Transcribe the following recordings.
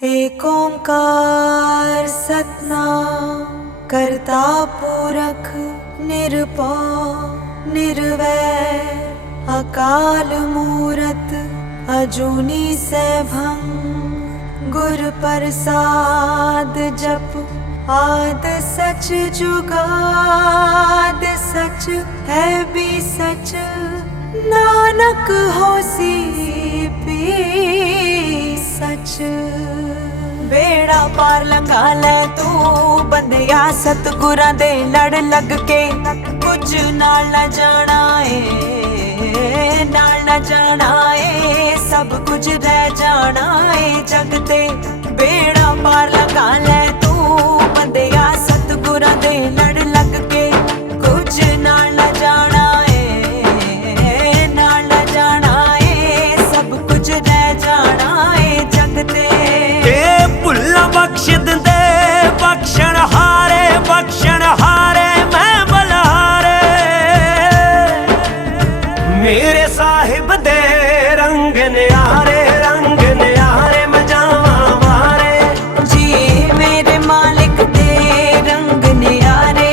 एक ओंकार सतनाम करता पुरख निरभौ निर्वैर अकाल मूरत अजूनी सैभं गुर प्रसाद जप आद सच जुगाद सच है भी सच नानक होसी भी सच। बेड़ा पार लंघा लै तू बंदिया सतगुरां दे लड़ लग के कुछ नाल न जाना है नाल न जाना है सब कुछ रह जाना है जग ते। बेड़ा पार लंघा लै तू बंदिया सतगुरां दे लड़ लग के कुछ नाल न जाना है नाल न जाना है सब कुछ रह जाना है जग ते। बख्श दिंदे बख्शण हारे मैं बलहारे मेरे साहिब दे रंग न्यारे मैं जावा मारे जी मेरे मालिक दे रंग न्यारे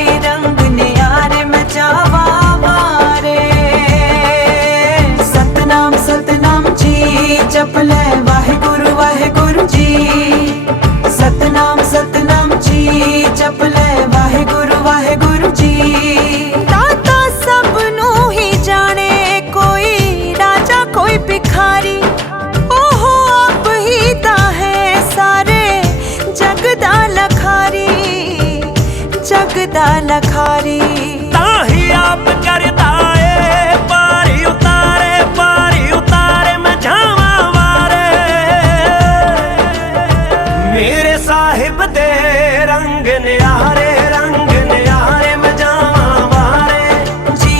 मैं जावा मारे। सतनाम सतनाम जी जप ले वाहिगुरु जी सतनाम सतनाम जी जप ले वाहिगुरु जी। दाता सब नू ही जाने कोई राजा कोई भिखारी ओहो आप ही ता है सारे जग दा लखारी ताही आप करता है पारी उतारे मैं जावा मारे मेरे साहिब दे रंग न्यारे मैं जावा मारे जी।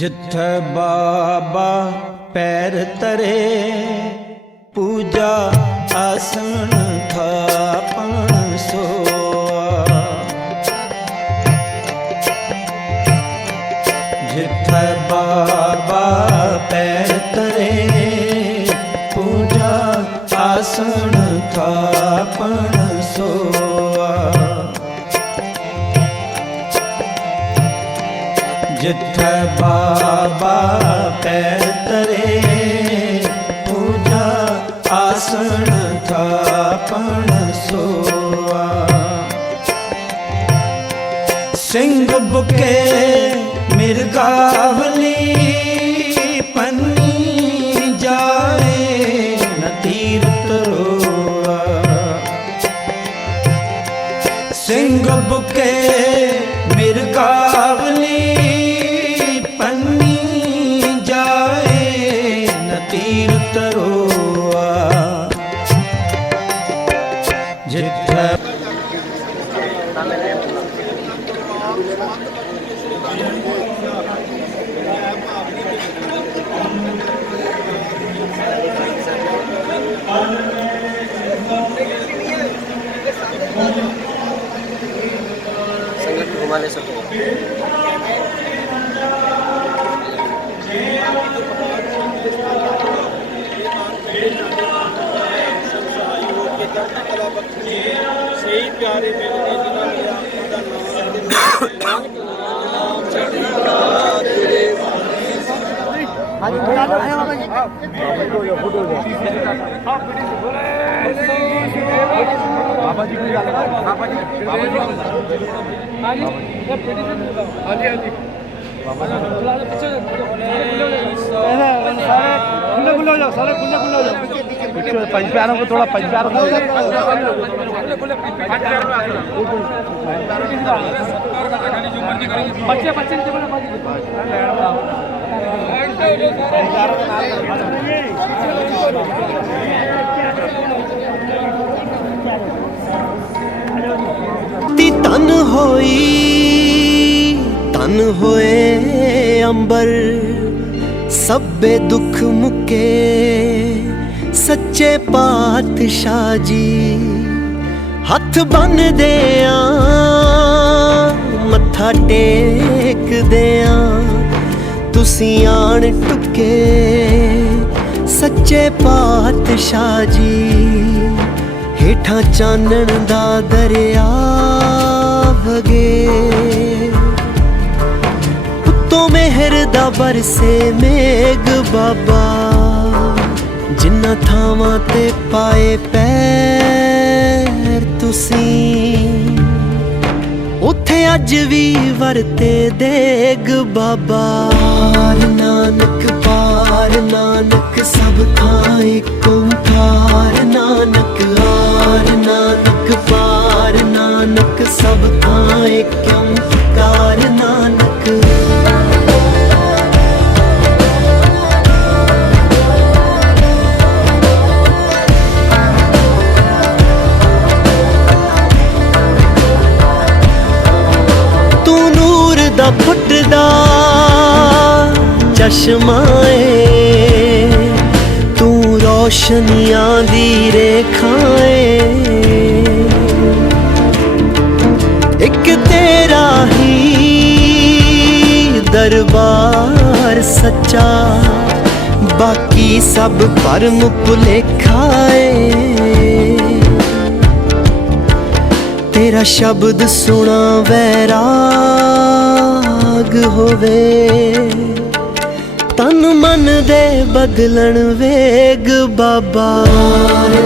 जिथे बाबा पैर तरे पूजा आसन थापन सोआ। जिथे बाबा पैर तरे पूजा आसन थापन सोआ। जिथे बाबा पैर तरे पूजा आसन थापन सोआ। सिंह बुके मिर्गावली पन्नी जाए न तीरथ रोआ। सिंह बुके मिर्गावली पन्नी जाए न तीरथ रोआ। जिथे संगत घुमा ले सकते सही प्यारे मेरे बाबा जी को बाबा जी खुले हो जाओ सारे खुले हो जाओ पंच प्यारों को थोड़ा पंच प्यारों बच्चे तन होए अंबर सब्बे दुख मुके सच्चे पातशाह जी। हथ बन दिया मत्था टेक दिया तुसी आन टुके सच्चे पातशाह जी। ਹੇਠਾਂ ਚਾਨਣ ਦਾ ਦਰਿਆ ਵਗੇ, ਉੱਤੋਂ ਮਿਹਰ ਦਾ ਬਰਸੇ ਮੇਘ ਬਾਬਾ, ਜਿਨ੍ਹਾਂ ਥਾਵਾਂ ਤੇ ਪਾਏ ਪੈਰ ਤੁਸੀਂ, ਉੱਥੇ ਅੱਜ ਵੀ ਵਰਤੇ ਦੇਗ ਬਾਬਾ। ਨਾਨਕ ਪਾਰ ਨਾਨਕ ਸਭ ਥਾਂ ਏਕ ਓਂਕਾਰ, ਨਾਨਕ ਹਾਰ ਨਾਨਕ ਪਾਰ ਨਾਨਕ ਸਭ ਥਾਂ ਏਕ ਓਂਕਾਰ, ਨਾਨਕ ਦਾ ਫੁੱਟਦਾ ਚਸ਼ਮਾ ਏ, ਤੂੰ ਰੋਸ਼ਨੀਆਂ ਦੀ ਰੇਖਾ ਏ, ਇੱਕ ਤੇਰਾ ਹੀ ਦਰਬਾਰ ਸੱਚਾ, ਬਾਕੀ ਸਭ ਭਰਮ ਭੁਲੇਖਾ ਏ। तेरा शब्द सुना वैराग होवे, तन मन दे बदलन वेग बाबा।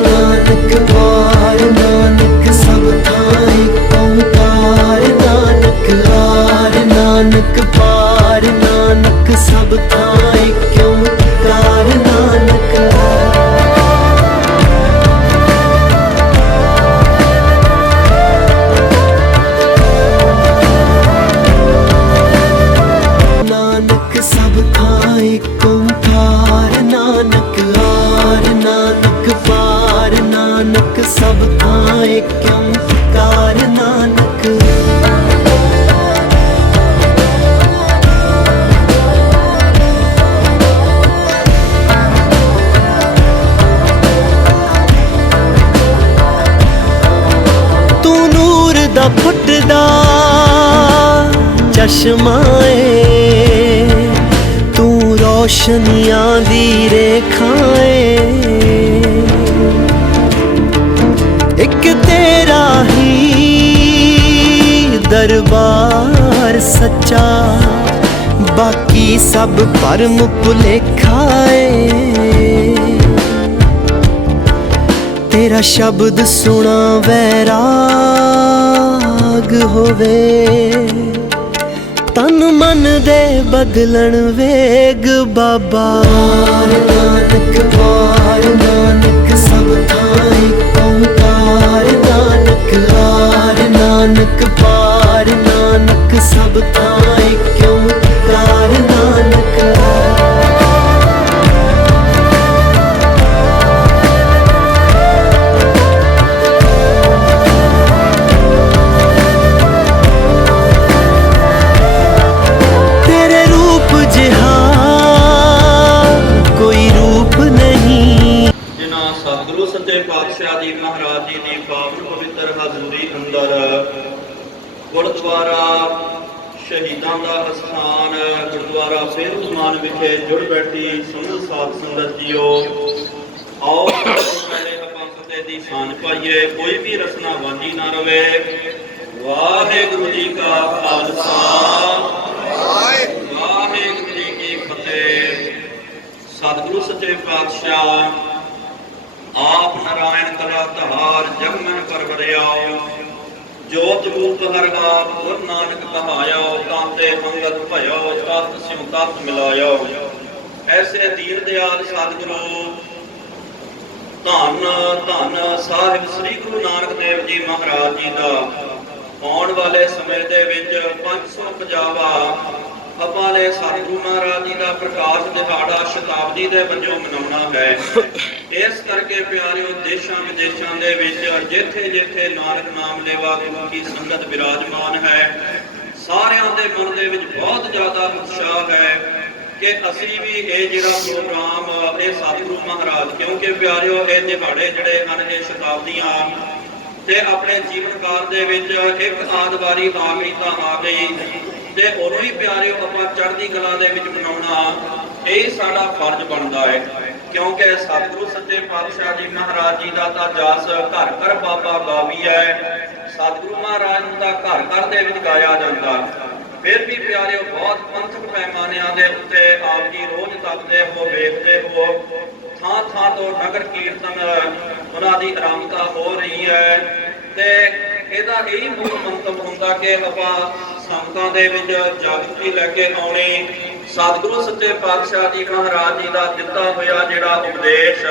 नानक पार नानक सब थां ਏਕ ਓਂਕਾਰ, नानक हार नानक पार नानक सब थां ਏਕ ਓਂਕਾਰ, नानक सब थां ਏਕ ਓਂਕਾਰ, नानक हार नानक पार नानक सब थां ਏਕ ਓਂਕਾਰ, नानक तू नूर दा फुटदा चश्मा ਏ, रोशनियां दी रेखा ए, एक तेरा ही दरबार सच्चा, बाकी सब भरम भुलेखा ए। तेरा शब्द सुना वैराग होवे, तन मन दे बदलन वेग बाबा। नानक पार नानक सब थां ਏਕ ਓਂਕਾਰ, नानक हार नानक पार नानक सब थां ਏਕ ਓਂਕਾਰ, नानक ਪਾਤਸ਼ਾਹ ਜੀ ਮਹਾਰਾਜ ਜੀ ਦੀ ਪਾਵਨ ਪਵਿੱਤਰ ਹਜ਼ੂਰੀ ਅੰਦਰ ਗੁਰਦੁਆਰਾ ਸ਼ਹੀਦਾਂ ਦਾ ਅਸਥਾਨ ਗੁਰਦੁਆਰਾ ਫੇਰੂਜ਼ਮਾਨ ਵਿਖੇ ਜੁੜ ਬੈਠੀ ਸਮੂਹ ਸਾਧ ਸੰਗਤ ਜੀਓ, ਆਓ ਪਹਿਲੇ ਆਪਾਂ ਫਤਿਹ ਦੀ ਸਾਂਝ ਪਾਈਏ, ਕੋਈ ਵੀ ਰਸਨਾ ਵਾਂਝੀ ਨਾ ਰਵੇ। ਵਾਹਿਗੁਰੂ ਜੀ ਕਾ ਖਾਲਸਾ ਵਾਹਿਗੁਰੂ ਜੀ ਕੀ ਫਤਿਹ। ਸਤਿਗੁਰੂ ਸੱਚੇ ਪਾਤਸ਼ਾਹ आप नारायण कला तहार जग मन कर बरियाओ, जोत रूप हर आप गुर नानक कहायो, तांते मंगत भयो तत् स्यों तत् मिलायो। ऐसे दीन दयाल सतगुरु धन धन साहिब श्री गुरु नानक देव जी महाराज जी का आने वाले समय दे विच 550वां ਆਪਾਂ ਨੇ ਸਤਿਗੁਰੂ ਮਹਾਰਾਜ ਜੀ ਦਾ ਪ੍ਰਕਾਸ਼ ਦਿਹਾੜਾ ਸ਼ਤਾਬਦੀ ਦੇ ਵਜੋਂ ਮਨਾਉਣਾ ਹੈ। ਇਸ ਕਰਕੇ ਪਿਆਰਿਓ, ਦੇਸ਼ਾਂ ਵਿਦੇਸ਼ਾਂ ਦੇ ਵਿੱਚ ਜਿੱਥੇ ਜਿੱਥੇ ਨਾਨਕ ਨਾਮ ਲੈਵਾ ਗੁਰੂ ਕੀ ਸੰਗਤ ਵਿਰਾਜਮਾਨ ਹੈ, ਸਾਰਿਆਂ ਦੇ ਮਨ ਦੇ ਵਿੱਚ ਬਹੁਤ ਜ਼ਿਆਦਾ ਉਤਸ਼ਾਹ ਹੈ ਕਿ ਅਸੀਂ ਵੀ ਇਹ ਜਿਹੜਾ ਪ੍ਰੋਗਰਾਮ ਇਹ ਸਤਿਗੁਰੂ ਮਹਾਰਾਜ, ਕਿਉਂਕਿ ਪਿਆਰਿਓ ਇਹ ਦਿਹਾੜੇ ਜਿਹੜੇ ਹਨ ਇਹ ਸ਼ਤਾਬਦੀਆਂ ਤੇ ਆਪਣੇ ਜੀਵਨ ਕਾਲ ਦੇ ਵਿੱਚ ਇੱਕ ਆਦ ਵਾਰੀ ਆਖਰੀ ਤਾਂ ਆ ਗਈ ਤੇ ਉਦੋਂ ਹੀ ਪਿਆਰਿਓ ਆਪਾਂ ਚੜ੍ਹਦੀ ਕਲਾ ਦੇ ਵਿੱਚ ਮਨਾਉਣਾ ਇਹ ਸਾਡਾ ਫਰਜ਼ ਬਣਦਾ ਹੈ। क्योंकि सतगुरु सच्चे पातशाह जी महाराज जी का तो जस घर घर बाबा गावी है, सतगुरु महाराज का घर घर दे विच गाया जाता। फिर भी प्यारे बहुत पंथक पैमानिਆਂ ਦੇ ਉੱਤੇ आप जी रोज तकते हो, वेखते हो, ਥਾਂ ਥਾਂ ਤੋਂ ਨਗਰ ਕੀਰਤਨ ਉਹਨਾਂ ਦੀ ਆਰੰਭਤਾ ਹੋ ਰਹੀ ਹੈ। ਤੇ ਇਹਦਾ ਇਹ ਮੁੱਖ ਮੰਤਵ ਹੁੰਦਾ ਕਿ ਆਪਾਂ ਸੰਗਤਾਂ ਦੇ ਵਿੱਚ ਜਾਗਰੂਕਤੀ ਲੈ ਕੇ ਆਉਣੀ, ਸਤਿਗੁਰੂ ਸੱਚੇ ਪਾਤਸ਼ਾਹ ਜੀ ਮਹਾਰਾਜ ਜੀ ਦਾ ਦਿੱਤਾ ਹੋਇਆ ਜਿਹੜਾ ਉਪਦੇਸ਼,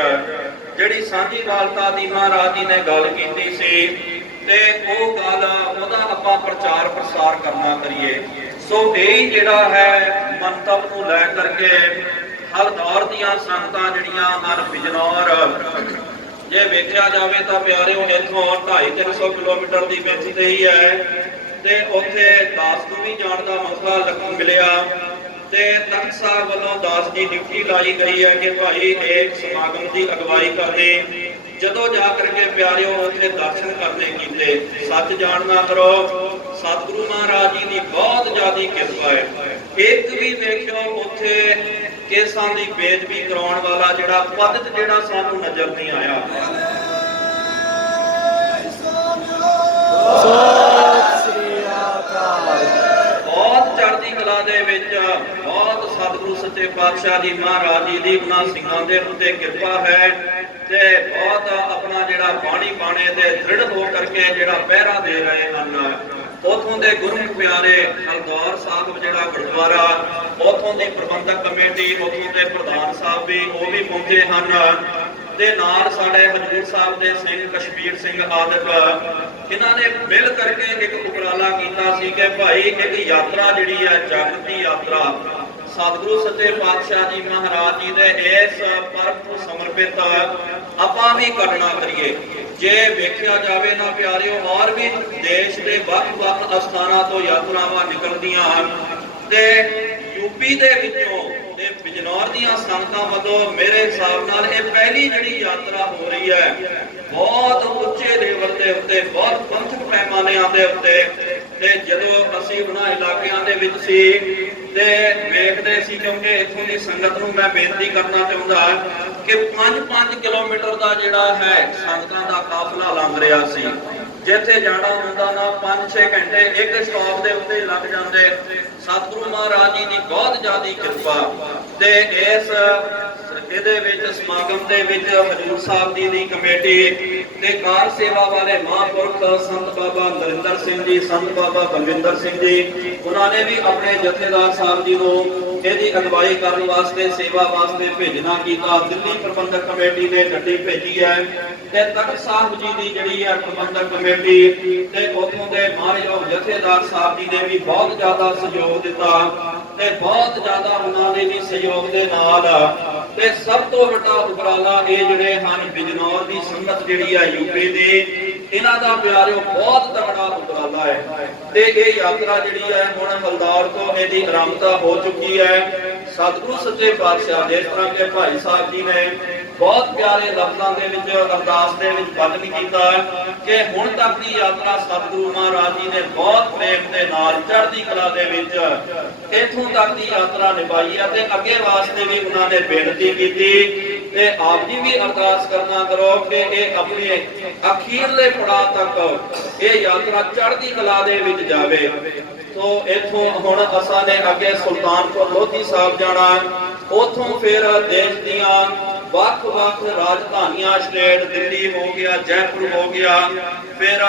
ਜਿਹੜੀ ਸਾਂਝੀਵਾਲਤਾ ਦੀ ਮਹਾਰਾਜ ਜੀ ਨੇ ਗੱਲ ਕੀਤੀ ਸੀ, ਤੇ ਉਹ ਗੱਲ ਉਹਦਾ ਆਪਾਂ ਪ੍ਰਚਾਰ ਪ੍ਰਸਾਰ ਕਰਨਾ ਕਰੀਏ। ਸੋ ਇਹ ਜਿਹੜਾ ਹੈ ਮੰਤਵ ਨੂੰ ਲੈ ਕਰਕੇ ਹਲਦੌਰ ਦੀਆਂ ਸੰਗਤਾਂ ਜਿਹੜੀਆਂ ਹਨ ਬਿਜਨੌਰ, ਜੇ ਵੇਖਿਆ ਜਾਵੇ ਤਾਂ ਪਿਆਰਿਓ ਇੱਥੋਂ 250-300 ਕਿਲੋਮੀਟਰ ਦੀ ਬੇਨਤੀ ਤੇ ਹੀ ਹੈ, ਤੇ ਉੱਥੇ ਦਾਸ ਨੂੰ ਵੀ ਜਾਣ ਦਾ ਮੌਕਾ ਮਿਲਿਆ, ਤੇ ਤਖਤ ਸਾਹਿਬ ਵੱਲੋਂ ਦਾਸ ਜੀ ਡਿਊਟੀ ਲਾਈ ਗਈ ਹੈ ਕਿ ਭਾਈ ਇੱਕ ਸਮਾਗਮ ਦੀ ਅਗਵਾਈ ਕਰਨੀ। ਜਦੋਂ ਜਾ ਕਰਕੇ ਪਿਆਰਿਓ ਉੱਥੇ ਦਰਸ਼ਨ ਕਰਨੇ ਕੀਤੇ, ਸੱਚ ਜਾਣਨਾ ਕਰੋ ਸਤਿਗੁਰੂ ਮਹਾਰਾਜ ਜੀ ਦੀ ਬਹੁਤ ਜ਼ਿਆਦਾ ਕਿਰਪਾ ਹੈ। ਇੱਕ ਵੀ ਵੇਖਿਓ ਉੱਥੇ ਕੇਸਾਂ ਦੀ ਬੇਅਦਬੀ ਕਰਾਉਣ ਵਾਲਾ ਜਿਹੜਾ ਪਦਤ ਜਿਹੜਾ ਸਾਨੂੰ ਨਜ਼ਰ ਨਹੀਂ ਆਇਆ। ਬਹੁਤ ਚੜ੍ਹਦੀ ਕਲਾ ਦੇ ਵਿੱਚ ਬਹੁਤ ਸਤਿਗੁਰੂ ਸੱਚੇ ਪਾਤਸ਼ਾਹ ਜੀ ਮਹਾਰਾਜ ਜੀ ਦੀ ਉਹਨਾਂ ਸਿੰਘਾਂ ਦੇ ਉੱਤੇ ਕਿਰਪਾ ਹੈ, ਤੇ ਬਹੁਤ ਆਪਣਾ ਜਿਹੜਾ ਬਾਣੀ ਬਾਣੇ ਤੇ ਦ੍ਰਿੜ ਹੋ ਕਰਕੇ ਜਿਹੜਾ ਪਹਿਰਾ ਦੇ ਰਹੇ ਹਨ। ਉਥੋਂ ਦੇ ਗੁਰਮੁਖ ਪਿਆਰੇ ਹਲਦੌਰ ਸਾਹਿਬ ਜਿਹੜਾ ਗੁਰਦੁਆਰਾ, ਉਥੋਂ ਦੀ ਪ੍ਰਬੰਧਕ ਕਮੇਟੀ, ਉਥੋਂ ਦੇ ਪ੍ਰਧਾਨ ਸਾਹਿਬ ਵੀ ਉਹ ਵੀ ਪਹੁੰਚੇ ਹਨ, ਤੇ ਨਾਲ ਸਾਡੇ ਹਜ਼ੂਰ ਸਾਹਿਬ ਦੇ ਸਿੰਘ ਕਸ਼ਮੀਰ ਸਿੰਘ ਆਦਿਕ, ਇਹਨਾਂ ਨੇ ਮਿਲ ਕਰਕੇ ਇੱਕ ਉਪਰਾਲਾ ਕੀਤਾ ਸੀ ਕਿ ਭਾਈ ਇੱਕ ਯਾਤਰਾ ਜਿਹੜੀ ਹੈ ਜਾਗਰਤੀ ਯਾਤਰਾ ਸਤਿਗੁਰੂ ਸੱਚੇ ਪਾਤਸ਼ਾਹ ਜੀ ਮਹਾਰਾਜ ਜੀ ਦੇ ਇਸ ਪਰਮ ਨੂੰ ਸਮਰਪਿਤ ਆਪਾਂ ਵੀ ਕੱਢਣਾ ਕਰੀਏ। ਜੇ ਵੇਖਿਆ ਜਾਵੇ ਨਾ ਪਿਆਰਿਓ, ਹੋਰ ਵੀ ਦੇਸ਼ ਦੇ ਵੱਖ-ਵੱਖ ਅਸਥਾਨਾਂ ਤੋਂ ਯਾਤਰਾਵਾਂ ਨਿਕਲਦੀਆਂ ਹਨ, ਤੇ ਯੂਪੀ ਦੇ ਵਿੱਚੋਂ ਤੇ ਬਿਜਨੌਰ ਦੀਆਂ ਸੰਗਤਾਂ ਵੱਲੋਂ ਮੇਰੇ ਹਿਸਾਬ ਨਾਲ ਇਹ ਪਹਿਲੀ ਜਿਹੜੀ ਯਾਤਰਾ ਹੋ ਰਹੀ ਹੈ, ਬਹੁਤ ਉੱਚੇ ਲੈਵਲ ਦੇ ਉੱਤੇ, ਬਹੁਤ ਪੰਥਕ ਪੈਮਾਨਿਆਂ ਦੇ ਉੱਤੇ। ਤੇ ਜਦੋਂ ਅਸੀਂ ਉਹਨਾਂ ਇਲਾਕਿਆਂ ਦੇ ਵਿੱਚ ਸੀ ਤੇ ਵੇਖਦੇ ਸੀ, ਕਿਉਂਕਿ ਇੱਥੋਂ ਦੀ ਸੰਗਤ ਨੂੰ ਮੈਂ ਬੇਨਤੀ ਕਰਨਾ ਚਾਹੁੰਦਾ ਕਿ 5-5 ਕਿਲੋਮੀਟਰ ਦਾ ਜਿਹੜਾ ਹੈ ਸੰਗਤਾਂ ਦਾ ਕਾਫਲਾ ਲੰਘ ਰਿਹਾ ਸੀ। ਜਿੱਥੇ ਜਾਣਾ ਹੁੰਦਾ ਨਾ 5-6 ਘੰਟੇ ਇੱਕ ਸਟਾਪ ਦੇ ਉੱਤੇ ਲੱਗ ਜਾਂਦੇ। ਸਤਿਗੁਰੂ ਮਹਾਰਾਜ ਜੀ ਦੀ ਬਹੁਤ ਜ਼ਿਆਦਾ ਕਿਰਪਾ, ਤੇ ਇਸ ਇਹਦੇ ਵਿੱਚ ਸਮਾਗਮ ਦੇ ਵਿੱਚ ਹਜ਼ੂਰ ਸਾਹਿਬ ਜੀ ਦੀ ਕਮੇਟੀ ਤੇ ਕਾਰ ਸੇਵਾ ਵਾਲੇ ਮਹਾਂਪੁਰਖ ਸੰਤ ਬਾਬਾ ਨਰਿੰਦਰ ਸਿੰਘ ਜੀ, ਸੰਤ ਬਾਬਾ ਬਲਵਿੰਦਰ ਸਿੰਘ ਜੀ, ਉਹਨਾਂ ਨੇ ਵੀ ਆਪਣੇ ਜਥੇਦਾਰ ਸਾਹਿਬ ਜੀ ਨੂੰ ਇਹਦੀ ਅਗਵਾਈ ਕਰਨ ਵਾਸਤੇ, ਸੇਵਾ ਵਾਸਤੇ ਭੇਜਣਾ ਕੀਤਾ। ਦਿੱਲੀ ਪ੍ਰਬੰਧਕ ਕਮੇਟੀ ਨੇ ਗੱਡੀ ਭੇਜੀ ਹੈ, ਤੇ ਤਖਤ ਸਾਹਿਬ ਜੀ ਦੀ ਜਿਹੜੀ ਹੈ ਪ੍ਰਬੰਧਕ ਕਮੇਟੀ ਤੇ ਉਥੋਂ ਦੇ ਮਹਾਰਾਜ ਜਥੇਦਾਰ ਸਾਹਿਬ ਜੀ ਨੇ ਵੀ ਬਹੁਤ ਜ਼ਿਆਦਾ ਸਹਿਯੋਗ ਦਿੱਤਾ, ਤੇ ਬਹੁਤ ਜ਼ਿਆਦਾ ਉਹਨਾਂ ਦੇ ਵੀ ਸਹਿਯੋਗ ਦੇ ਨਾਲ, ਤੇ ਸਭ ਤੋਂ ਵੱਡਾ ਉਪਰਾਲਾ ਇਹ ਜਿਹੜੇ ਹਨ ਬਿਜਨੌਰ ਦੀ ਸੰਗਤ ਜਿਹੜੀ ਹੈ ਯੂਪੀ ਦੀ, ਇਹਨਾਂ ਦਾ ਪਿਆਰਿਓ ਬਹੁਤ ਤਗੜਾ ਉਪਰਾਲਾ ਹੈ। ਤੇ ਇਹ ਯਾਤਰਾ ਜਿਹੜੀ ਹੈ ਹੁਣ ਹਲਦੌਰ ਤੋਂ ਇਹਦੀ ਆਰੰਭਤਾ ਹੋ ਚੁੱਕੀ ਹੈ। ਸਤਿਗੁਰੂ ਸੱਚੇ ਪਾਤਸ਼ਾਹ ਜਿਸ ਤਰ੍ਹਾਂ ਕਿ ਭਾਈ ਸਾਹਿਬ ਜੀ ਨੇ ਬਹੁਤ ਪਿਆਰੇ ਲਫ਼ਜ਼ਾਂ ਦੇ ਵਿੱਚ ਅਰਦਾਸ ਦੇ ਵਿੱਚ ਬਚਨ ਕੀਤਾ ਕਿ ਹੁਣ ਤੱਕ ਦੀ ਯਾਤਰਾ ਸਤਿਗੁਰੂ ਮਹਾਰਾਜ ਜੀ ਨੇ ਬਹੁਤ ਪ੍ਰੇਮ ਦੇ ਨਾਲ ਚੜ੍ਹਦੀ ਕਲਾ ਦੇ ਵਿੱਚ ਇੱਥੋਂ ਤੱਕ ਦੀ ਯਾਤਰਾ ਨਿਭਾਈ ਹੈ, ਤੇ ਅੱਗੇ ਵਾਸਤੇ ਵੀ ਉਹਨਾਂ ਨੇ ਬੇਨਤੀ ਕੀਤੀ, ਤੇ ਆਪ ਜੀ ਵੀ ਅਰਦਾਸ ਕਰਨਾ ਕਰੋ ਕਿ ਇਹ ਆਪਣੇ ਅਖੀਰਲੇ ਪੜਾਅ ਤੱਕ ਇਹ ਯਾਤਰਾ ਚੜ੍ਹਦੀ ਕਲਾ ਦੇ ਵਿੱਚ ਜਾਵੇ। तो इथों हुण असां ने अगे सुल्तानपुर लोधी साहब जाना, उथों फिर देश दियां ਵੱਖ-ਵੱਖ ਰਾਜਧਾਨੀਆਂ स्टेट दिल्ली हो गया, जयपुर हो गया, फिर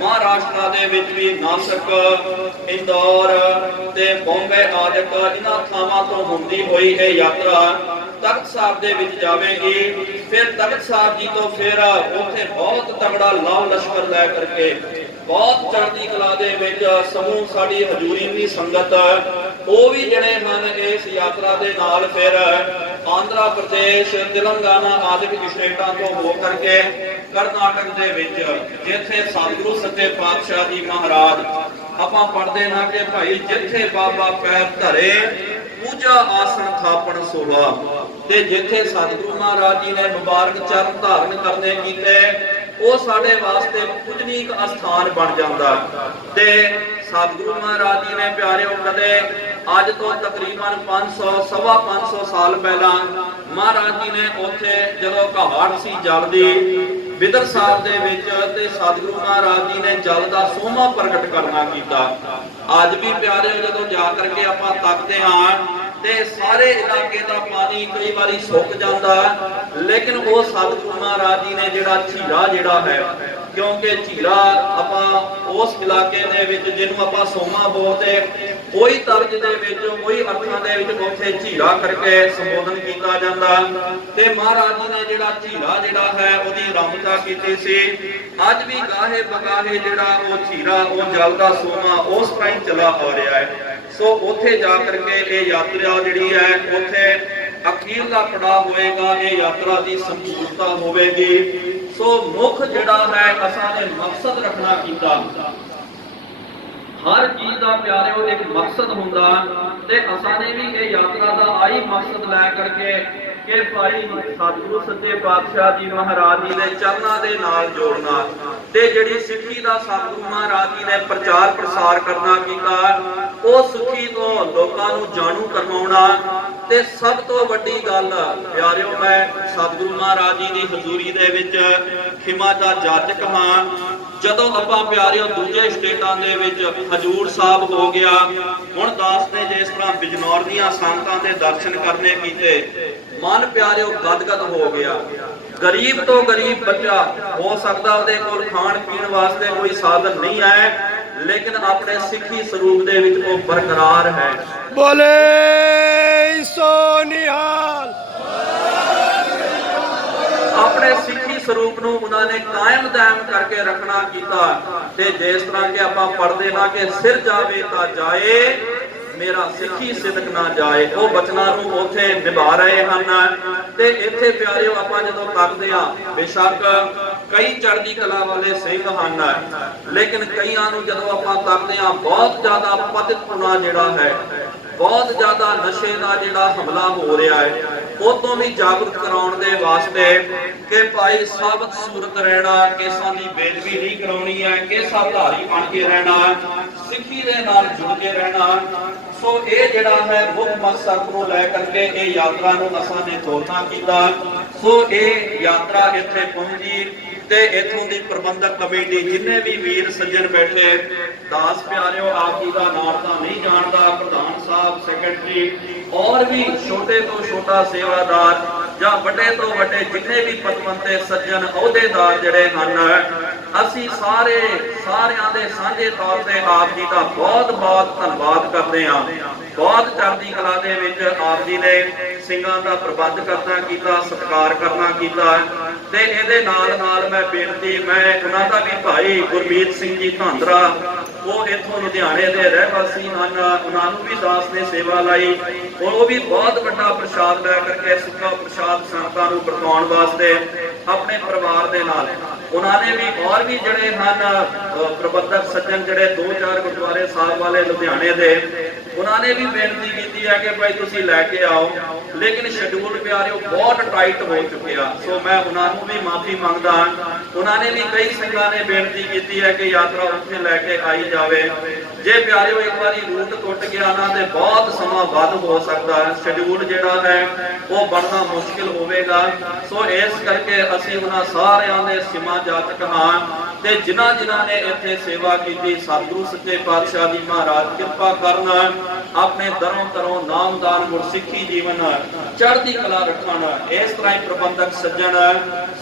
महाराष्ट्र ਦੇ ਵਿੱਚ ਵੀ ਨਾਸਿਕ, इंदौर ਤੇ ਬੰਬੇ ਆਦਿਕ ਇਹਨਾਂ ਥਾਵਾਂ ਤੋਂ ਹੁੰਦੀ ਹੋਈ ਇਹ ਯਾਤਰਾ ਤਖਤ ਸਾਹਿਬ ਦੇ ਵਿੱਚ ਜਾਵੇਗੀ। ਫਿਰ ਤਖਤ ਸਾਹਿਬ ਜੀ ਤੋਂ ਫਿਰ ਉੱਥੇ ਬਹੁਤ ਤਗੜਾ ਲਾਭ ਲਸ਼ਕਰ ਲੈ ਕਰਕੇ ਬਹੁਤ ਚੜ੍ਹਦੀ ਕਲਾ ਦੇ ਵਿੱਚ ਸਮੂਹ ਸਾਡੀ ਹਜ਼ੂਰੀ ਦੀ ਸੰਗਤ ਉਹ ਵੀ ਜਿਹੜੇ ਹਨ ਇਸ ਯਾਤਰਾ ਦੇ ਨਾਲ ਫਿਰ ਆਂਧਰਾ ਪ੍ਰਦੇਸ਼, तेलंगाना आदि स्टेटां तो हो करके कर्नाटक दे विच जिथे सतगुरु सच्चे पातशाह जी महाराज आपां पढ़दे ना कि भाई जिथे बाबा पैर धरे पूजा आसन थापण सोहा, ते जिथे सतगुरु महाराज जी ने मुबारक चरण धारण करने कीते ਉਹ ਸਾਡੇ ਵਾਸਤੇ ਪੂਜਨੀਕ ਅਸਥਾਨ ਬਣ ਜਾਂਦਾ। ਤੇ ਸਤਿਗੁਰੂ ਮਹਾਰਾਜ ਜੀ ਨੇ ਪਿਆਰਿਓ ਕਦੇ ਅੱਜ ਤੋਂ ਤਕਰੀਬਨ 500 ਸਵਾ 500 ਸਾਲ ਪਹਿਲਾਂ ਮਹਾਰਾਜ ਜੀ ਨੇ ਉੱਥੇ ਜਦੋਂ ਘਾਟ ਸੀ ਜਲ ਦੀ ਬਿਦਰ ਸਾਹਿਬ ਦੇ ਵਿੱਚ, ਤੇ ਸਤਿਗੁਰੂ ਮਹਾਰਾਜ ਜੀ ਨੇ ਜਲ ਦਾ ਸੋਮਾ ਪ੍ਰਗਟ ਕਰਨਾ ਕੀਤਾ। ਅੱਜ ਵੀ ਪਿਆਰਿਓ ਜਦੋਂ ਜਾ ਕਰਕੇ ਆਪਾਂ ਤੱਕਦੇ ਹਾਂ ਤੇ ਸਾਰੇ ਇਲਾਕੇ ਦਾ ਪਾਣੀ ਕਈ ਵਾਰੀ ਸੁੱਕ ਜਾਂਦਾ, ਲੇਕਿਨ ਉਹ ਸਤਿਗੁਰੂ ਮਹਾਰਾਜ ਜੀ ਨੇ ਜਿਹੜਾ ਝੀਰਾ ਜਿਹੜਾ ਹੈ, ਕਿਉਂਕਿ ਝੀਰਾ ਆਪਾਂ ਉਸ ਇਲਾਕੇ ਦੇ ਵਿੱਚ ਜਿਹਨੂੰ ਆਪਾਂ ਸੋਮਾ ਬੋਲਦੇ, ਕੋਈ ਤਰਜ ਦੇ ਵਿੱਚ ਕੋਈ ਅਰਥਾਂ ਦੇ ਵਿੱਚ ਉੱਥੇ ਝੀਰਾ ਕਰਕੇ ਸੰਬੋਧਨ ਕੀਤਾ ਜਾਂਦਾ। ਤੇ ਮਹਾਰਾਜ ਜੀ ਨੇ ਜਿਹੜਾ ਝੀਰਾ ਜਿਹੜਾ ਹੈ ਉਹਦੀ ਰਮਤਾ ਕੀਤੀ ਸੀ। ਅੱਜ ਵੀ ਗਾਹੇ ਬਗਾਹੇ ਜਿਹੜਾ ਉਹ ਝੀਰਾ, ਉਹ ਜਲ ਦਾ ਸੋਮਾ ਉਸ ਟਾਈਮ ਚਲਾ ਆ ਰਿਹਾ ਹੈ। ਸੋ ਉੱਥੇ ਜਾ ਕਰਕੇ ਇਹ ਯਾਤਰਾ ਜਿਹੜੀ ਹੈ ਉੱਥੇ ਅਖੀਰਲਾ ਪੜਾਅ ਹੋਏਗਾ, ਇਹ ਯਾਤਰਾ ਦੀ ਸੰਪੂਰਨਤਾ ਹੋਵੇਗੀ। ਸੋ ਮੁੱਖ ਜਿਹੜਾ ਹੈ ਅਸਾਂ ਨੇ ਮਕਸਦ ਰੱਖਣਾ ਕੀਤਾ। ਹਰ ਚੀਜ਼ ਦਾ ਪਿਆਰਿਓ ਇੱਕ ਮਕਸਦ ਹੁੰਦਾ, ਤੇ ਅਸਾਂ ਨੇ ਵੀ ਇਹ ਯਾਤਰਾ ਦਾ ਆਹੀ ਮਕਸਦ ਲੈ ਕਰਕੇ ਕਿ ਭਾਈ ਸਤਿਗੁਰੂ ਸੱਚੇ ਪਾਤਸ਼ਾਹ ਜੀ ਮਹਾਰਾਜ ਜੀ ਦੇ ਚਰਨਾਂ ਦੇ ਨਾਲ ਜੋੜਨਾ, ਤੇ ਜਿਹੜੀ ਸਿੱਖੀ ਦਾ ਸਤਿਗੁਰੂ ਮਹਾਰਾਜ ਜੀ ਨੇ ਪ੍ਰਚਾਰ ਪ੍ਰਸਾਰ ਕਰਨਾ ਕੀਤਾ, ਉਹ ਸਿੱਖੀ ਤੋਂ ਲੋਕਾਂ ਨੂੰ ਜਾਣੂ ਕਰਵਾਉਣਾ। ਤੇ ਸਭ ਤੋਂ ਵੱਡੀ ਗੱਲ ਪਿਆਰਿਓ, ਮੈਂ ਸਤਿਗੁਰੂ ਮਹਾਰਾਜ ਜੀ ਦੀ ਹਜ਼ੂਰੀ ਦੇ ਵਿੱਚ ਖਿਮਾ ਦਾ ਜਾਚਕ ਹਾਂ। ਜਦੋਂ ਆਪਾਂ ਪਿਆਰਿਓ ਦੂਜੇ ਸਟੇਟਾਂ ਦੇ ਵਿੱਚ ਹਜੂਰ ਸਾਹਿਬ ਹੋ ਗਿਆ, ਹੁਣ ਦਾਸ ਨੇ ਜਿਸ ਤਰ੍ਹਾਂ ਬਿਜਨੌਰ ਦੀਆਂ ਸੰਗਤਾਂ ਦੇ ਦਰਸ਼ਨ ਕਰਨੇ ਕੀਤੇ, ਮਨ ਪਿਆਰਿਓ ਗਦਗਦ ਹੋ ਗਿਆ। ਗਰੀਬ ਤੋਂ ਗਰੀਬ ਬੱਚਾ ਹੋ ਸਕਦਾ ਉਹਦੇ ਕੋਲ ਖਾਣ ਪੀਣ ਵਾਸਤੇ ਕੋਈ ਸਾਧਨ ਨਹੀਂ ਹੈ, ਲੇਕਿਨ ਆਪਣੇ ਸਿੱਖੀ ਸਰੂਪ ਦੇ ਵਿੱਚ ਉਹ ਬਰਕਰਾਰ ਹੈ। ਬੋਲੇ ਸੋ ਨਿਹਾਲ। ਆਪਣੇ ਸਿੱਖੀ ਸਰੂਪ ਨੂੰ ਉਹਨਾਂ ਨੇ ਕਾਇਮ ਦਾਇਮ ਕਰਕੇ ਰੱਖਣਾ ਕੀਤਾ। ਤੇ ਜਿਸ ਤਰ੍ਹਾਂ ਕਿ ਆਪਾਂ ਪੜ੍ਹਦੇ ਨਾ ਕਿ ਸਿਰ ਜਾਵੇ ਤਾਂ ਜਾਏ, ਮੇਰਾ ਸਿੱਖੀ ਸਿਦਕ ਨਾ ਜਾਏ, ਉਹ ਬਚਨਾਂ ਨੂੰ ਉੱਥੇ ਨਿਭਾ ਰਹੇ ਹਨ। ਤੇ ਇੱਥੇ ਪਿਆਰਿਓ ਆਪਾਂ ਜਦੋਂ ਤੱਕਦੇ ਆ, ਬੇਸ਼ੱਕ ਕਈ ਚੜ੍ਹਦੀ ਕਲਾ ਵਾਲੇ ਸਿੰਘ ਹਨ, ਲੇਕਿਨ ਕਈਆਂ ਨੂੰ ਜਦੋਂ ਆਪਾਂ ਤੱਕਦੇ ਆ ਬਹੁਤ ਜ਼ਿਆਦਾ ਪਤਿਤਪੁਣਾ ਜਿਹੜਾ ਹੈ, ਬਹੁਤ ਜ਼ਿਆਦਾ ਨਸ਼ੇ ਦਾ ਜਿਹੜਾ ਹਮਲਾ ਹੋ ਰਿਹਾ ਹੈ, ਉਹ ਤੋਂ ਵੀ ਜਾਗਰੂਕ ਕਰਾਉਣ ਦੇ ਵਾਸਤੇ ਕਿ ਭਾਈ ਸਾਬਤ ਸੂਰਤ ਰਹਿਣਾ, ਕੇਸਾਂ ਦੀ ਬੇਦਬੀ ਨਹੀਂ ਕਰਾਉਣੀ ਹੈ, ਕੇਸਾ ਧਾਰੀ ਬਣ ਕੇ ਰਹਿਣਾ, ਸਿੱਖੀ ਦੇ ਨਾਲ ਜੁੜ ਕੇ ਰਹਿਣਾ। ਸੋ ਇਹ ਜਿਹੜਾ ਹੈ ਮੁੱਖ ਮਕਸਦ ਨੂੰ ਲੈ ਕਰਕੇ ਇਹ ਯਾਤਰਾ ਨੂੰ ਅਸਾਂ ਨੇ ਤੋਰਨਾ ਕੀਤਾ। ਸੋ ਇਹ ਯਾਤਰਾ ਇੱਥੇ ਪਹੁੰਚੀ ਤੇ ਇਥੋਂ ਦੀ ਪ੍ਰਬੰਧਕ ਕਮੇਟੀ ਜਿੰਨੇ ਵੀ ਵੀਰ ਸੱਜਣ ਬੈਠੇ, ਦਾਸ ਪਿਆਰਿਓ ਆਪ ਜੀ ਦਾ ਨਾਮ ਤਾਂ ਨਹੀਂ ਜਾਣਦਾ, ਪ੍ਰਧਾਨ ਸਾਹਿਬ, ਸੈਕਟਰੀ, ਔਰ ਵੀ ਛੋਟੇ ਤੋਂ ਛੋਟਾ ਸੇਵਾਦਾਰ ਜਾਂ ਵੱਡੇ ਤੋਂ ਵੱਡੇ ਜਿੰਨੇ ਵੀ ਪਤਵੰਤੇ ਸੱਜਣ ਅਹੁਦੇਦਾਰ ਜਿਹੜੇ ਹਨ, ਅਸੀਂ ਸਾਰਿਆਂ ਦੇ ਸਾਂਝੇ ਤੌਰ ਤੇ ਆਪ ਜੀ ਦਾ ਬਹੁਤ ਬਹੁਤ ਧੰਨਵਾਦ ਕਰਦੇ ਹਾਂ। ਬਹੁਤ ਚੜ੍ਹਦੀ ਕਲਾ ਦੇ ਵਿੱਚ ਆਪ ਜੀ ਨੇ ਸਿੰਘਾਂ ਦਾ ਪ੍ਰਬੰਧ ਕਰਨਾ ਕੀਤਾ, ਸਤਿਕਾਰ ਕਰਨਾ ਕੀਤਾ। ਤੇ ਇਹਦੇ ਨਾਲ ਨਾਲ ਮੈਂ ਬੇਨਤੀ, ਮੈਂ ਉਹਨਾਂ ਦਾ ਵੀ ਭਾਈ ਗੁਰਮੀਤ ਸਿੰਘ ਜੀ ਧਾਂਦਰਾ, ਉਹ ਇੱਥੋਂ ਲੁਧਿਆਣੇ ਦੇ ਰਹਿਵਾਸੀ ਹਨ, ਉਹਨਾਂ ਨੂੰ ਵੀ ਦਾਸ ਨੇ ਸੇਵਾ ਲਾਈ। ਉਹ ਵੀ ਬਹੁਤ ਵੱਡਾ ਪ੍ਰਸ਼ਾਦ ਲੈ ਕਰਕੇ ਸੁੱਕਾ ਪ੍ਰਸ਼ਾਦ ਸੰਗਤਾਂ ਨੂੰ ਵਰਤਾਉਣ ਵਾਸਤੇ ਆਪਣੇ ਪਰਿਵਾਰ ਦੇ ਨਾਲ, ਉਹਨਾਂ ਨੇ ਵੀ ਔਰ ਵੀ ਜਿਹੜੇ ਹਨ ਪ੍ਰਬੰਧਕ ਸੱਜਣ ਜਿਹੜੇ 2-4 ਗੁਰਦੁਆਰੇ ਸਾਹਿਬ ਵਾਲੇ ਲੁਧਿਆਣੇ ਦੇ, ਉਹਨਾਂ ਨੇ ਵੀ ਬੇਨਤੀ ਕੀਤੀ ਹੈ ਕਿ ਭਾਈ ਤੁਸੀਂ ਲੈ ਕੇ ਆਓ, ਲੇਕਿਨ ਸ਼ਡਿਊਲ ਪਿਆਰਿਓ ਬਹੁਤ ਟਾਈਟ ਹੋ ਚੁੱਕਿਆ। ਸੋ ਮੈਂ ਉਹਨਾਂ ਨੂੰ ਵੀ ਮਾਫੀ ਮੰਗਦਾ। ਉਹਨਾਂ ਨੇ ਵੀ ਕਈ ਸਿੰਘਾਂ ਨੇ ਬੇਨਤੀ ਕੀਤੀ ਹੈ ਕਿ ਯਾਤਰਾ ਉੱਥੇ ਲੈ ਕੇ ਆਈ ਜਾਵੇ। ਜੇ ਪਿਆਰਿਓ ਇੱਕ ਵਾਰੀ ਰੂਟ ਟੁੱਟ ਗਿਆ ਨਾ ਤੇ ਬਹੁਤ ਸਮਾਂ ਵੱਧ ਹੋ ਸਕਦਾ ਹੈ, ਸ਼ਡਿਊਲ ਜਿਹੜਾ ਹੈ ਉਹ ਬਣਨਾ ਮੁਸ਼ਕਿਲ ਹੋਵੇਗਾ। ਸੋ ਇਸ ਕਰਕੇ ਅਸੀਂ ਉਹਨਾਂ ਸਾਰਿਆਂ ਦੇ ਸਿਮਾ ਜਾਤਕ ਹਾਂ ਤੇ ਜਿਨ੍ਹਾਂ ਨੇ ਇੱਥੇ ਸੇਵਾ ਕੀਤੀ, ਸਤਿਗੁਰੂ ਸੱਚੇ ਪਾਤਸ਼ਾਹ ਜੀ ਮਹਾਰਾਜ ਕਿਰਪਾ ਕਰਨ, ਆਪਣੇ ਦਰੋਂ ਨਾਮਦਾਨ ਗੁਰਸਿੱਖੀ ਜੀਵਨ ਚੜ੍ਹਦੀ ਕਲਾ ਰੱਖਣ। ਇਸ ਤਰ੍ਹਾਂ ਹੀ ਪ੍ਰਬੰਧਕ ਸੱਜਣ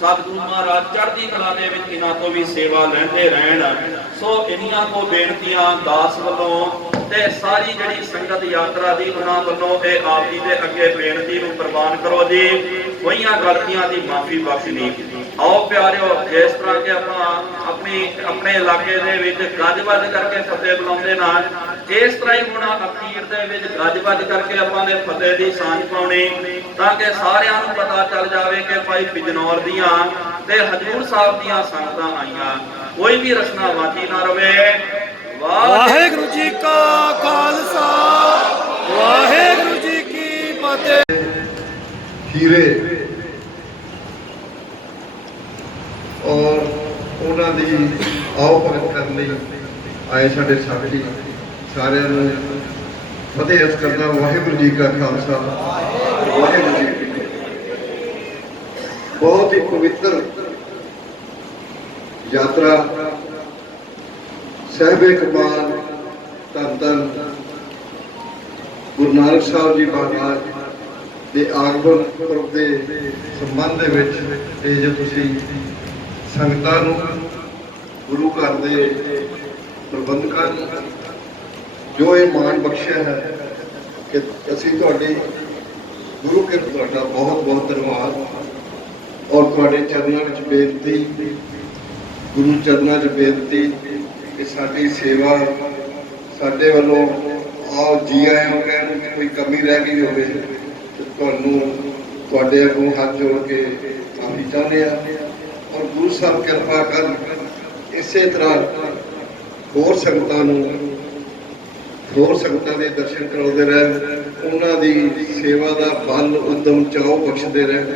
ਸਤਿਗੁਰੂ ਮਹਾਰਾਜ ਚੜ੍ਹਦੀ ਕਲਾ ਦੇ ਵਿੱਚ ਇਹਨਾਂ ਤੋਂ ਵੀ ਸੇਵਾ ਲੈਂਦੇ ਰਹਿਣ। ਸੋ ਇੰਨੀਆਂ ਕੋ ਬੇਨਤੀਆਂ ਦਾਸ ਵੱਲੋਂ ਤੇ ਸਾਰੀ ਜਿਹੜੀ ਸੰਗਤ ਯਾਤਰਾ ਦੀ ਉਹਨਾਂ ਵੱਲੋਂ ਇਹ ਆਪ ਜੀ ਦੇ ਅੱਗੇ ਬੇਨਤੀ ਨੂੰ ਪ੍ਰਵਾਨ ਕਰੋ ਜੀ, ਹੋਈਆਂ ਗਲਤੀਆਂ ਦੀ ਮਾਫੀ ਬਖਸ਼ਣੀ। ਆਓ ਪਿਆਰਿਓ, ਜਿਸ ਤਰ੍ਹਾਂ ਕਿ ਆਪਾਂ ਆਪਣੇ ਇਲਾਕੇ ਦੇ ਵਿੱਚ ਗੱਜ-ਵੱਜ ਕਰਕੇ ਫਤਿਹ ਬੁਲਾਉਂਦੇ ਨਾ, ਇਸ ਤਰ੍ਹਾਂ ਹੀ ਹੁਣ ਅਖੀਰ ਦੇ ਵਿੱਚ ਗੱਜ-ਵੱਜ ਕਰਕੇ ਆਪਾਂ ਨੇ ਫਤਿਹ ਦੀ ਸਾਂਝ ਪਾਉਣੀ, ਤਾਂ ਕਿ ਸਾਰਿਆਂ ਨੂੰ ਪਤਾ ਚੱਲ ਜਾਵੇ ਕਿ ਭਾਈ ਬਿਜਨੌਰ ਦੀਆਂ ਤੇ ਹਜੂਰ ਸਾਹਿਬ ਦੀਆਂ ਸੰਗਤਾਂ ਆਈਆਂ। ਕੋਈ ਵੀ ਰਸਨਾ ਵਾਚੀ ਨਾ ਰਵੇ। ਵਾਹਿਗੁਰੂ ਜੀ ਕਾ ਖਾਲਸਾ, ਵਾਹਿਗੁਰੂ ਜੀ ਕੀ ਫਤਿਹ। ਹੀਰੇ ਔਰ ਉਹਨਾਂ ਦੀ ਆਓ ਭਗਤ ਕਰਨ ਲਈ ਆਏ ਸਾਡੇ ਸਾਥੀ, ਸਾਰਿਆਂ ਨੂੰ ਫਤਿਹ ਅਰਜ਼ ਕਰਦਾ। ਵਾਹਿਗੁਰੂ ਜੀ ਕਾ ਖਾਲਸਾ, ਵਾਹਿਗੁਰੂ ਜੀ ਕੀ ਫਤਿਹ। ਬਹੁਤ ਹੀ ਪਵਿੱਤਰ ਯਾਤਰਾ ਸਾਹਿਬੇ ਕਮਾਲ ਧੰਨ ਧੰਨ ਗੁਰੂ ਨਾਨਕ ਸਾਹਿਬ ਜੀ ਮਹਾਰਾਜ ਦੇ ਆਗਮਨ ਪੁਰਬ ਦੇ ਸੰਬੰਧ ਦੇ ਵਿੱਚ ਇਹ ਜੋ ਤੁਸੀਂ ਸੰਗਤਾਂ ਨੂੰ ਗੁਰੂ ਘਰ ਦੇ ਪ੍ਰਬੰਧਕਾਂ ਨੂੰ ਜੋ ਇਹ ਮਾਣ ਬਖਸ਼ਿਆ ਹੈ ਕਿ ਅਸੀਂ ਤੁਹਾਡੇ ਗੁਰੂ ਕੇ ਤੁਹਾਡਾ ਬਹੁਤ ਬਹੁਤ ਧੰਨਵਾਦ ਔਰ ਤੁਹਾਡੇ ਚਰਨਾਂ ਵਿੱਚ ਬੇਨਤੀ, ਗੁਰੂ ਚਰਨਾਂ 'ਚ ਬੇਨਤੀ ਕਿ ਸਾਡੀ ਸੇਵਾ ਸਾਡੇ ਵੱਲੋਂ ਆਓ ਜੀ ਆਇਆਂ ਕਹਿਣ ਵਿੱਚ ਕੋਈ ਕਮੀ ਰਹਿ ਗਈ ਹੋਵੇ ਤੇ ਤੁਹਾਨੂੰ ਤੁਹਾਡੇ ਅੱਗੋਂ ਹੱਥ ਜੋੜ ਕੇ ਮਾਫੀ ਚਾਹੁੰਦੇ ਹਾਂ। ਔਰ ਗੁਰੂ ਸਾਹਿਬ ਕਿਰਪਾ ਕਰਨ ਇਸੇ ਤਰ੍ਹਾਂ ਹੋਰ ਸੰਗਤਾਂ ਨੂੰ ਹੋਰ ਸੰਗਤਾਂ ਦੇ ਦਰਸ਼ਨ ਕਰਾਉਂਦੇ ਰਹਿਣ, ਉਹਨਾਂ ਦੀ ਸੇਵਾ ਦਾ ਬਲ ਉਦਮ ਚਾਓ ਬਖਸ਼ਦੇ ਰਹਿਣ।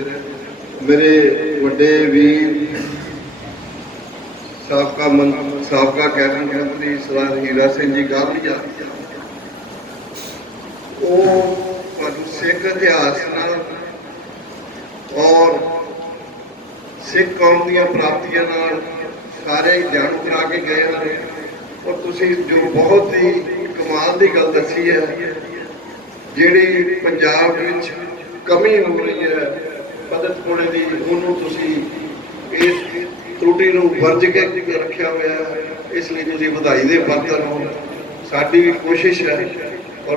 ਮੇਰੇ ਵੱਡੇ ਵੀਰ ਸਾਬਕਾ ਕੈਬਨਿਟ ਮੰਤਰੀ ਸਰਦਾਰ ਹੀਰਾ ਸਿੰਘ ਜੀ ਗਾਬੜੀਆ, ਉਹ ਸਿੱਖ ਇਤਿਹਾਸ ਨਾਲ ਔਰ ਸਿੱਖ ਕੌਮ ਦੀਆਂ ਪ੍ਰਾਪਤੀਆਂ ਨਾਲ ਸਾਰੇ ਜਾਣੂ ਕਰਾ ਕੇ ਗਏ ਹਨ। ਔਰ ਤੁਸੀਂ ਜੋ ਬਹੁਤ ਹੀ ਕਮਾਲ ਦੀ ਗੱਲ ਦੱਸੀ ਹੈ, ਜਿਹੜੀ ਪੰਜਾਬ ਵਿੱਚ ਕਮੀ ਹੋ ਰਹੀ ਹੈ ਪਦਤ ਕੋੜੇ ਦੀ, ਉਹਨੂੰ ਤੁਸੀਂ ਇਸ त्रुटि वर्ज के रखा हुआ है, इसलिए तुझे बधाई दे पात्र हो। साडी भी कोशिश है और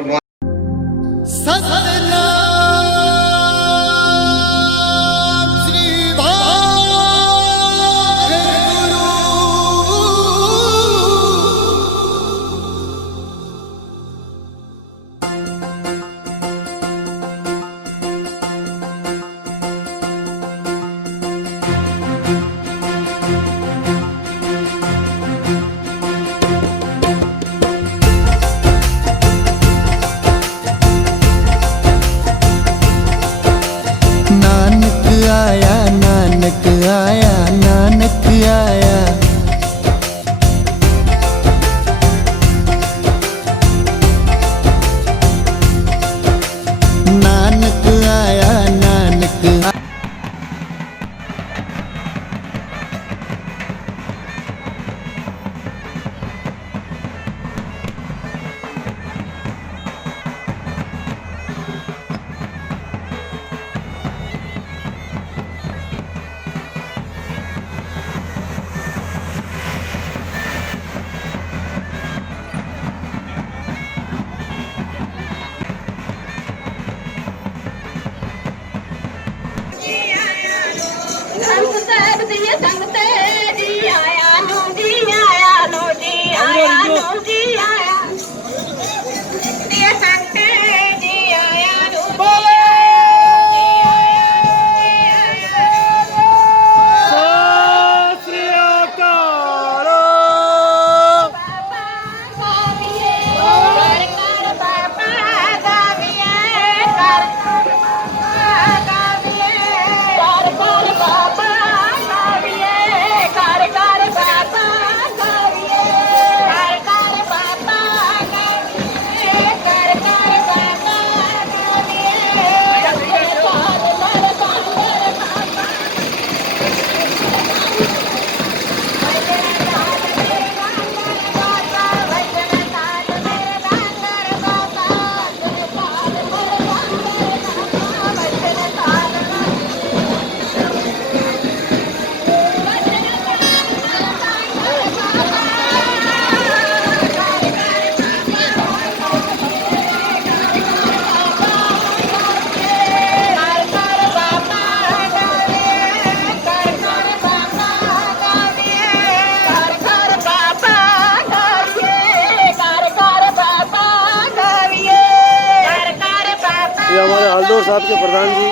हालदौर साहब के प्रधान जी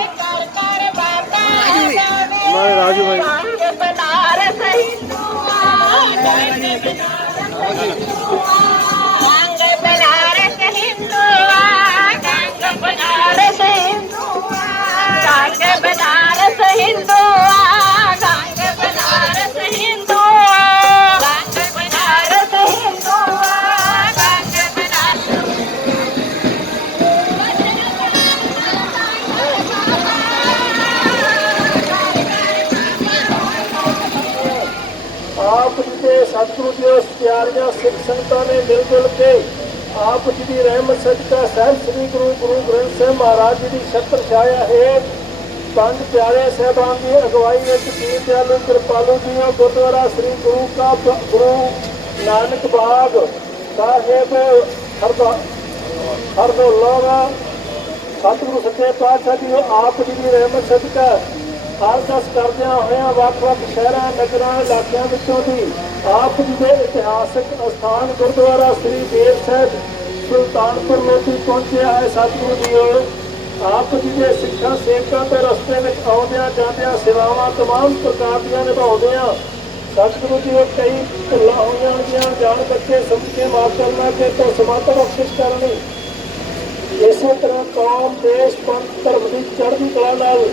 हमारे राजू भाई। ਆਪ ਜੀ ਦੇ ਸਤਿਗੁਰੂ ਜੀ ਉਸ ਪਿਆਰੀਆਂ ਸਿੱਖ ਸੰਗਤਾਂ ਨੇ ਮਿਲ ਜੁਲ ਕੇ ਆਪ ਜੀ ਦੀ ਰਹਿਮਤ ਸਦਕਾ ਸਾਹਿਬ ਸ੍ਰੀ ਗੁਰੂ ਗ੍ਰੰਥ ਸਾਹਿਬ ਮਹਾਰਾਜ ਜੀ ਦੀ ਛਤਰ ਛਾਇਆ ਹੈ। ਪੰਜ ਪਿਆਰੇ ਸਾਹਿਬਾਨ ਦੀ ਅਗਵਾਈ ਵਿੱਚ ਦੀਨ ਦਿਆਲੂ ਕਿਰਪਾਲੂ ਜੀ ਗੁਰਦੁਆਰਾ ਸ੍ਰੀ ਗੁਰੂ ਨਾਨਕ ਬਾਗ ਸਾਹਿਬ ਹਰਦੌਲਾ ਸਤਿਗੁਰੂ ਸੱਚੇ ਪਾਤਸ਼ਾਹ ਜੀ ਆਪ ਜੀ ਦੀ ਰਹਿਮਤ ਸਦਕਾ ਅਰਦਾਸ ਕਰਦਿਆਂ ਹੋਇਆਂ ਵੱਖ-ਵੱਖ ਸ਼ਹਿਰਾਂ ਨਗਰਾਂ ਇਲਾਕਿਆਂ ਵਿੱਚੋਂ ਦੀ ਆਪ ਜੀ ਦੇ ਇਤਿਹਾਸਕ ਅਸਥਾਨ ਗੁਰਦੁਆਰਾ ਸ੍ਰੀ ਬੇਰ ਸਾਹਿਬ ਸੁਲਤਾਨਪੁਰ ਲੋਧੀ ਪਹੁੰਚਿਆ ਹੈ। ਸਤਿਗੁਰੂ ਜੀ ਆਪ ਜੀ ਦੇ ਸਿੱਖਾਂ ਸੇਵਕਾਂ ਦੇ ਰਸਤੇ ਵਿੱਚ ਆਉਂਦਿਆਂ ਜਾਂਦਿਆਂ ਸੇਵਾਵਾਂ ਤਮਾਮ ਪ੍ਰਕਾਰ ਦੀਆਂ ਨਿਭਾਉਂਦਿਆਂ ਸਤਿਗੁਰੂ ਜੀ ਕਈ ਭੁੱਲਾਂ ਹੋਈਆਂ ਜਿਹੜੀਆਂ ਜਾਣ ਬੱਚੇ ਸਮਝ ਕੇ ਮਾਫ ਕਰਨਾ ਕਿ ਤੋਂ ਸਮਾਤਾ ਬਖਸ਼ਿਸ਼ ਕਰਨੀ। ਇਸੇ ਤਰ੍ਹਾਂ ਕੌਮ ਦੇਸ਼ ਪੰਥ ਧਰਮ ਦੀ ਚੜ੍ਹਦੀ ਕਲਾ ਨਾਲ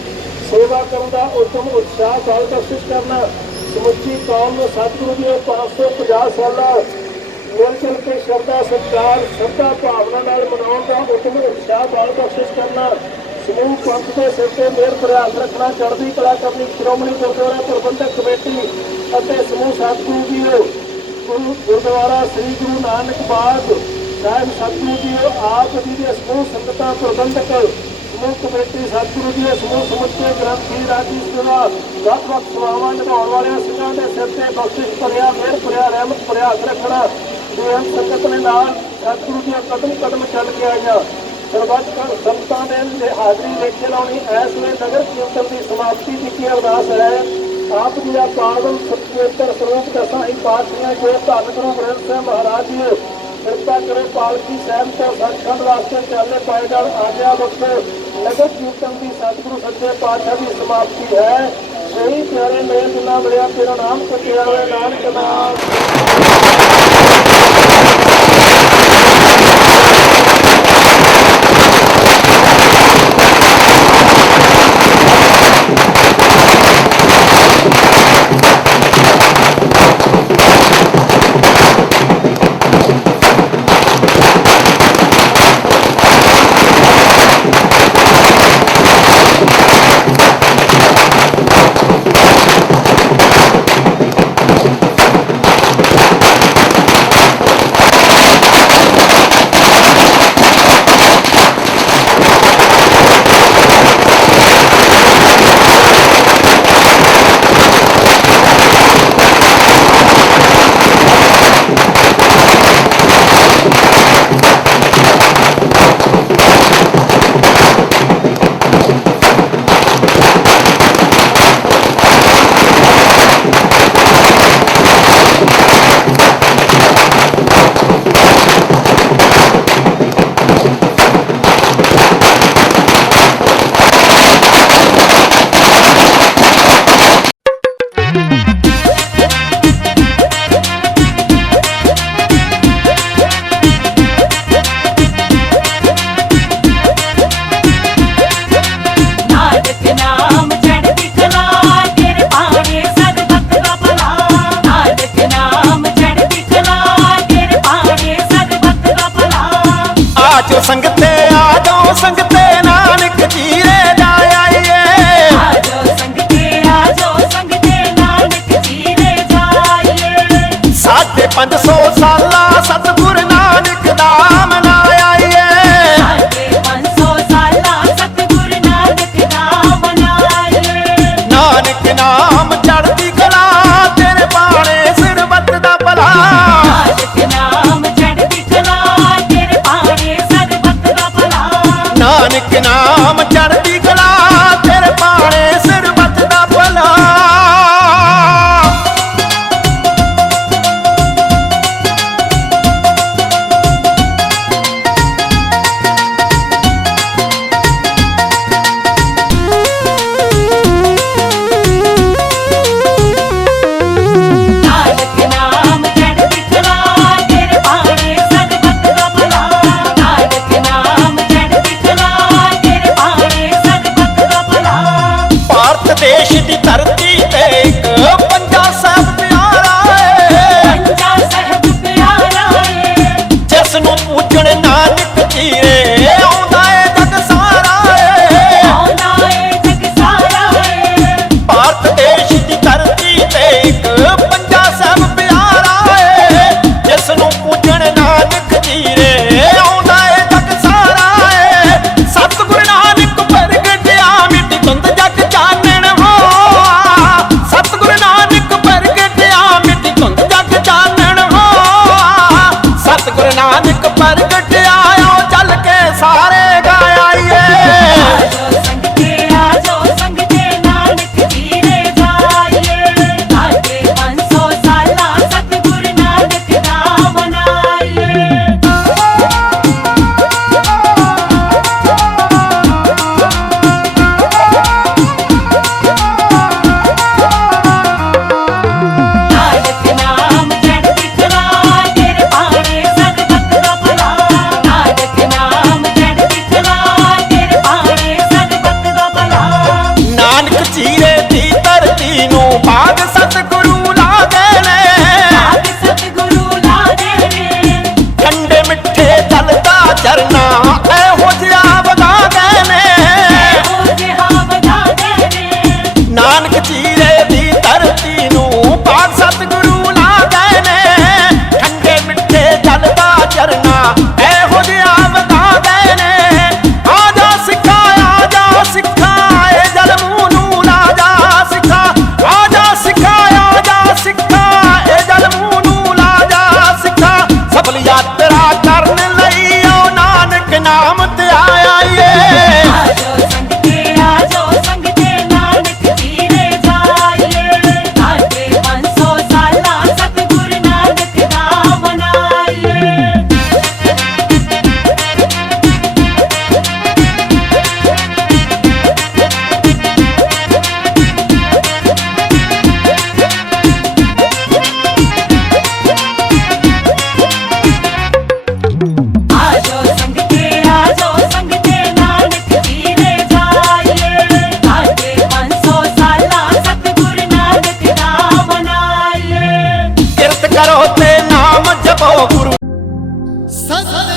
ਸੇਵਾ ਕਰਨ ਦਾ ਉਤਮ ਉਤਸ਼ਾਹ ਬਲ ਬਖਸ਼ਿਸ਼ ਕਰਨਾ। ਸਮੁੱਚੀ ਕੌਮ ਨੂੰ ਸਤਿਗੁਰੂ ਜੀ 550 ਸਾਲਾ ਮਿਲ ਜੁਲ ਕੇ ਸ਼ਰਧਾ ਸਤਿਕਾਰ ਸ਼ਰਧਾ ਭਾਵਨਾ ਨਾਲ ਮਨਾਉਣ ਦਾ ਉਤਮ ਉਤਸ਼ਾਹ ਬਲ ਬਖਸ਼ਿਸ਼ ਕਰਨਾ। ਸਮੂਹ ਪੰਥ ਦੇ ਸਿਰ ਤੇ ਮਿਹਰ ਭਰਿਆ ਹੱਥ ਰੱਖਣਾ, ਚੜ੍ਹਦੀ ਕਲਾ ਕਰਨੀ। ਸ਼੍ਰੋਮਣੀ ਗੁਰਦੁਆਰਾ ਪ੍ਰਬੰਧਕ ਕਮੇਟੀ ਅਤੇ ਸਮੂਹ ਸਤਿਗੁਰੂ ਜੀ ਗੁਰਦੁਆਰਾ ਸ੍ਰੀ ਗੁਰੂ ਨਾਨਕ ਬਾਗ ਸਾਹਿਬ ਸਤਿਗੁਰੂ ਜੀ ਆਪ ਜੀ ਦੇ ਸਮੂਹ ਸੰਗਤਾਂ ਪ੍ਰਬੰਧਕ ਸਮੂਹ ਕਮੇਟੀ ਸਤਿਗੁਰੂ ਜੀ ਸਮੂਹ ਸਮੁੱਚੇ ਗ੍ਰੰਥੀ ਰਾਜੀ ਸੇਵਾ ਵੱਖ-ਵੱਖ ਸੇਵਾਵਾਂ ਨਿਭਾਉਣ ਵਾਲਿਆਂ ਸਿੰਘਾਂ ਦੇ ਸਿਰ ਤੇ ਬਖਸ਼ਿਸ਼ ਭਰਿਆ ਮਿਹਰ ਭਰਿਆ ਰਹਿਮਤ ਭਰਿਆ ਹੱਥ ਰੱਖਣਾ। ਬੇਅੰਤ ਸੰਗਤ ਨੇ ਨਾਲ ਸਤਿਗੁਰੂ ਦੀਆਂ ਕਦਮ ਚੱਲ ਕੇ ਆਈਆਂ। ਸਰਬੱਤ ਸੰਤਾਂ ਨੇ ਹਾਜ਼ਰੀ ਲੇਖੇ ਲਾਉਣੀ। ਇਸ ਵੇਲੇ ਨਗਰ ਕੀਰਤਨ ਦੀ ਸਮਾਪਤੀ ਦੀ ਕੀ ਅਰਦਾਸ ਹੈ। ਆਪ ਜੀ ਦਾ ਪਾਵਨ ਪਵਿੱਤਰ ਸਰੂਪ ਦਸਾਂ ਹੀ ਪਾਤਸ਼ਾਹਾਂ ਜੋ ਧੰਨ ਗੁਰੂ ਗ੍ਰੰਥ ਸਾਹਿਬ ਮਹਾਰਾਜ ਜੀ ਕਿਰਪਾ ਕਰੋ ਪਾਲਕੀ ਸਾਹਿਬ ਤੋਂ ਸੱਚਖੰਡ ਵਾਸਤੇ ਚਾਲੇ ਪਾਏ ਨਾਲ ਆਗਿਆ ਬਖਸ਼ੋ। ਨਗਰ ਕੀਰਤਨ ਦੀ ਸਤਿਗੁਰੂ ਸੱਚੇ ਪਾਤਸ਼ਾਹ ਦੀ ਸਮਾਪਤੀ ਹੈ। ਸਹੀ ਪਿਆਰੇ ਮੇਲ ਜਿੰਨਾ ਮਿਲਿਆ ਤੇਰਾ ਨਾਮ ਸਤਿਆ ਹੋਏ ਨਾਨਕ ਨਾਮ। संगते आ जाओ संगते नानक चीरे जा आइए। आ जाओ संगते नानक चीरे जा आइए। 550 साला सतगुर नानक दा मनाया। 550 साला सतगुर नानक दा मनाया। नानक नाम चढ़ती कला तेरे पाने सिरबत दा भला। नानक नाम चढ़ती कला तेरे पाने सिरबत दा भला। नानक नाम चढ़ती कला तेरे पाने सिरबत दा भला। ਕਰੋ ਤੇ ਨਾਮ ਜਪੋ ਗੁਰੂ ਸਤ